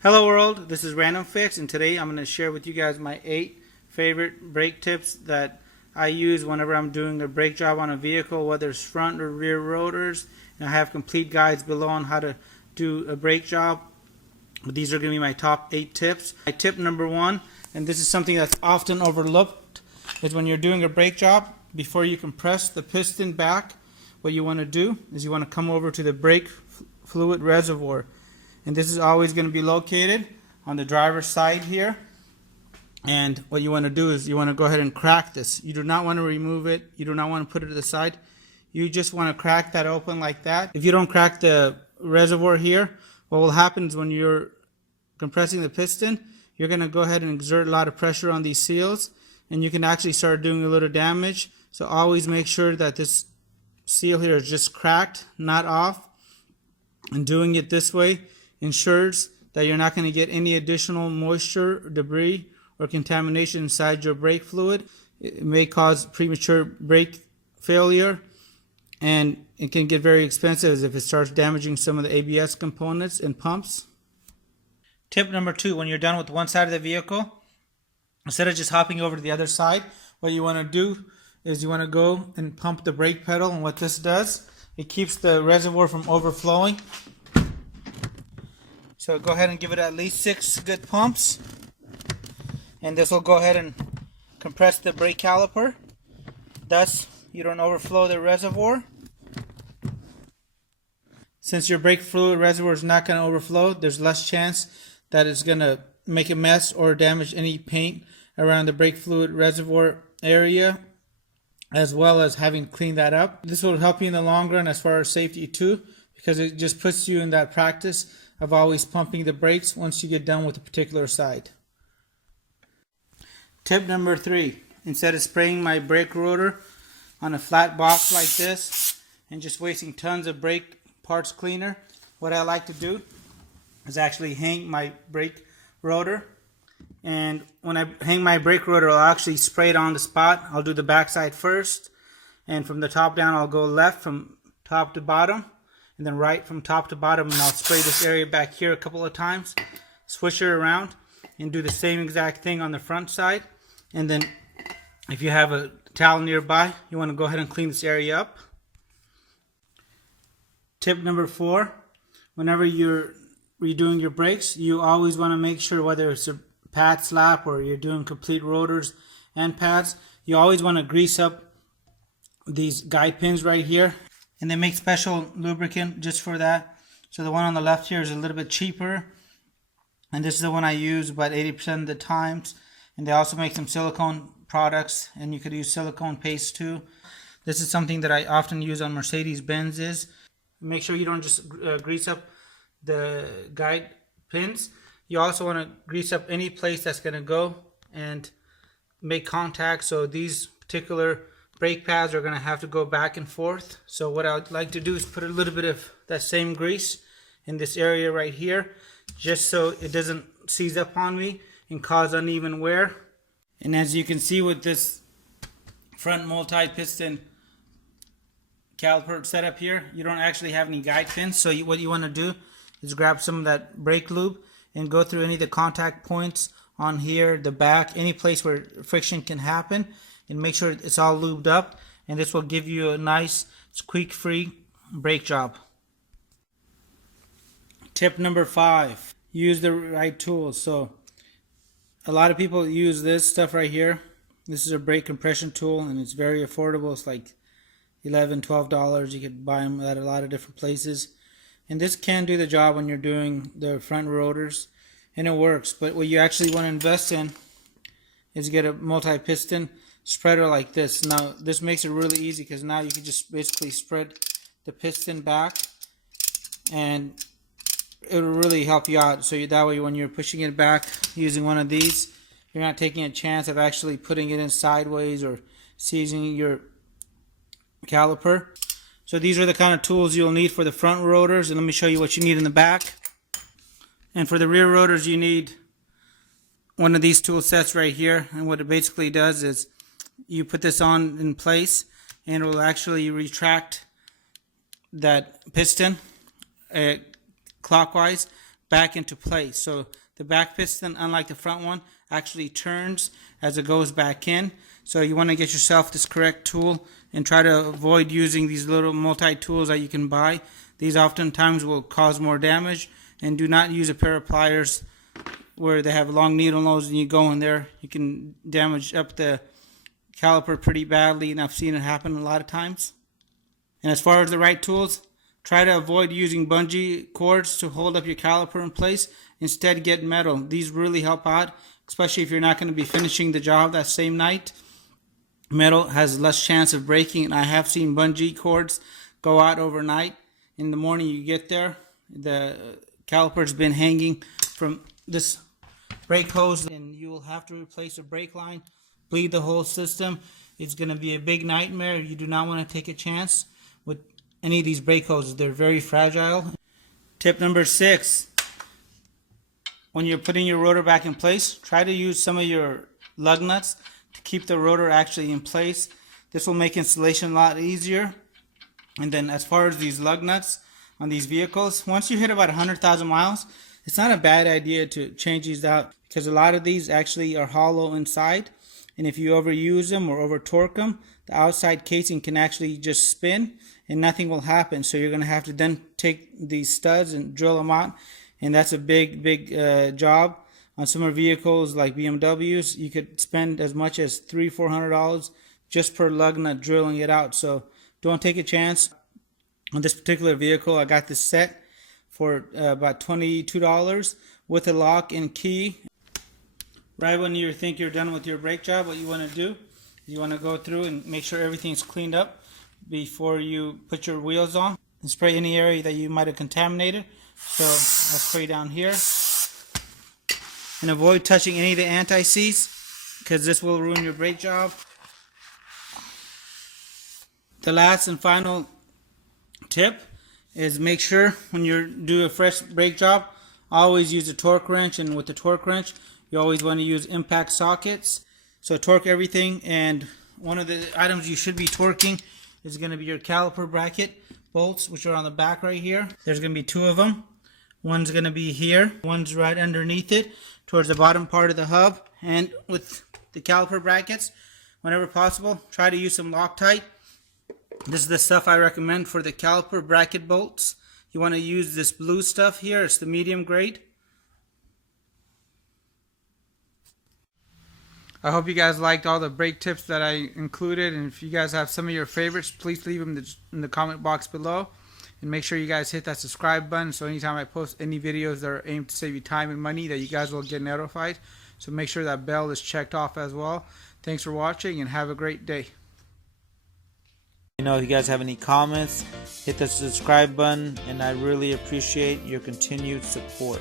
Hello world, this is Random Fix, and today I'm going to share with you guys my 8 favorite brake tips that I use whenever I'm doing a brake job on a vehicle, whether it's front or rear rotors. And I have complete guides below on how to do a brake job, but these are going to be my top 8 tips. My tip number 1, and this is something that's often overlooked, is when you're doing a brake job, before you compress the piston back, what you want to do is you want to come over to the brake fluid reservoir. And this is always going to be located on the driver's side here. And what you want to do is you want to go ahead and crack this. You do not want to remove it. You do not want to put it to the side. You just want to crack that open like that. If you don't crack the reservoir here, what will happen is when you're compressing the piston, you're going to go ahead and exert a lot of pressure on these seals, and you can actually start doing a little damage. So always make sure that this seal here is just cracked, not off. And doing it this way ensures that you're not going to get any additional moisture, debris, or contamination inside your brake fluid. It may cause premature brake failure, and it can get very expensive if it starts damaging some of the ABS components and pumps. Tip number 2, when you're done with one side of the vehicle, instead of just hopping over to the other side, what you want to do is you want to go and pump the brake pedal. And what this does, it keeps the reservoir from overflowing. So go ahead and give it at least 6 good pumps, and this will go ahead and compress the brake caliper. Thus, you don't overflow the reservoir. Since your brake fluid reservoir is not going to overflow, there's less chance that it's going to make a mess or damage any paint around the brake fluid reservoir area, as well as having to clean that up. This will help you in the long run as far as safety too, because it just puts you in that practice of always pumping the brakes once you get done with a particular side. Tip number 3, instead of spraying my brake rotor on a flat box like this and just wasting tons of brake parts cleaner, what I like to do is actually hang my brake rotor. And when I hang my brake rotor, I'll actually spray it on the spot. I'll do the back side first, and from the top down I'll go left from top to bottom, and then right from top to bottom, and I'll spray this area back here a couple of times, swish it around, and do the same exact thing on the front side. And then if you have a towel nearby, you want to go ahead and clean this area up. Tip number 4, whenever you're redoing your brakes, you always want to make sure, whether it's a pad slap or you're doing complete rotors and pads, you always want to grease up these guide pins right here. And they make special lubricant just for that. So the one on the left here is a little bit cheaper, and this is the one I use about 80% of the times. And they also make some silicone products, and you could use silicone paste too. This is something that I often use on Mercedes-Benz's. Make sure you don't just grease up the guide pins. You also want to grease up any place that's going to go and make contact. So these particular brake pads are going to have to go back and forth. So what I would like to do is put a little bit of that same grease in this area right here, just so it doesn't seize up on me and cause uneven wear. And as you can see with this front multi-piston caliper setup here, you don't actually have any guide pins. So what you want to do is grab some of that brake lube and go through any of the contact points on here, the back, any place where friction can happen, and make sure it's all lubed up, and this will give you a nice squeak-free brake job. Tip number 5, use the right tools. So a lot of people use this stuff right here. This is a brake compression tool, and it's very affordable. It's like $11, $12. You could buy them at a lot of different places. And this can do the job when you're doing the front rotors, and it works. But what you actually want to invest in is get a multi-piston spreader like this. Now this makes it really easy, because now you can just basically spread the piston back, and it will really help you out. So that way when you're pushing it back using one of these, you're not taking a chance of actually putting it in sideways or seizing your caliper. So these are the kind of tools you'll need for the front rotors, and let me show you what you need in the back. And for the rear rotors, you need one of these tool sets right here. And what it basically does is you put this on in place, and it will actually retract that piston clockwise back into place. So the back piston, unlike the front one, actually turns as it goes back in. So you want to get yourself this correct tool and try to avoid using these little multi-tools that you can buy. These oftentimes will cause more damage. And do not use a pair of pliers where they have long needle nose and you go in there. You can damage up the caliper pretty badly, and I've seen it happen a lot of times. And as far as the right tools, try to avoid using bungee cords to hold up your caliper in place. Instead, get metal. These really help out, especially if you're not going to be finishing the job that same night. Metal has less chance of breaking, and I have seen bungee cords go out overnight. In the morning you get there, the caliper's been hanging from this brake hose, and you will have to replace the brake line, bleed the whole system. It's going to be a big nightmare. You do not want to take a chance with any of these brake hoses. They're very fragile. Tip number 6, when you're putting your rotor back in place, try to use some of your lug nuts to keep the rotor actually in place. This will make installation a lot easier. And then as far as these lug nuts on these vehicles, once you hit about 100,000 miles, it's not a bad idea to change these out, because a lot of these actually are hollow inside, and if you overuse them or over torque them, the outside casing can actually just spin and nothing will happen. So you're going to have to then take these studs and drill them out, and that's a big job. On some vehicles like BMWs, you could spend as much as $300-400 just per lug nut drilling it out. So don't take a chance. On this particular vehicle, I got this set for about $22 with a lock and key. Right when you think you're done with your brake job, what you want to do is you want to go through and make sure everything's cleaned up before you put your wheels on, and spray any area that you might have contaminated. So I'll spray down here, and avoid touching any of the anti-seize, because this will ruin your brake job. The last and final tip is make sure when you do a fresh brake job, always use a torque wrench, and with the torque wrench you always want to use impact sockets. So torque everything, and one of the items you should be torquing is going to be your caliper bracket bolts, which are on the back right here. There's going to be 2 of them. One's going to be here, one's right underneath it towards the bottom part of the hub. And with the caliper brackets, whenever possible, try to use some Loctite. This is the stuff I recommend for the caliper bracket bolts. You want to use this blue stuff here. It's the medium grade. I hope you guys liked all the brake tips that I included, and if you guys have some of your favorites, please leave them in the comment box below. And make sure you guys hit that subscribe button, so anytime I post any videos that are aimed to save you time and money, that you guys will get notified. So make sure that bell is checked off as well. Thanks for watching, and have a great day. If you guys have any comments, hit the subscribe button, and I really appreciate your continued support.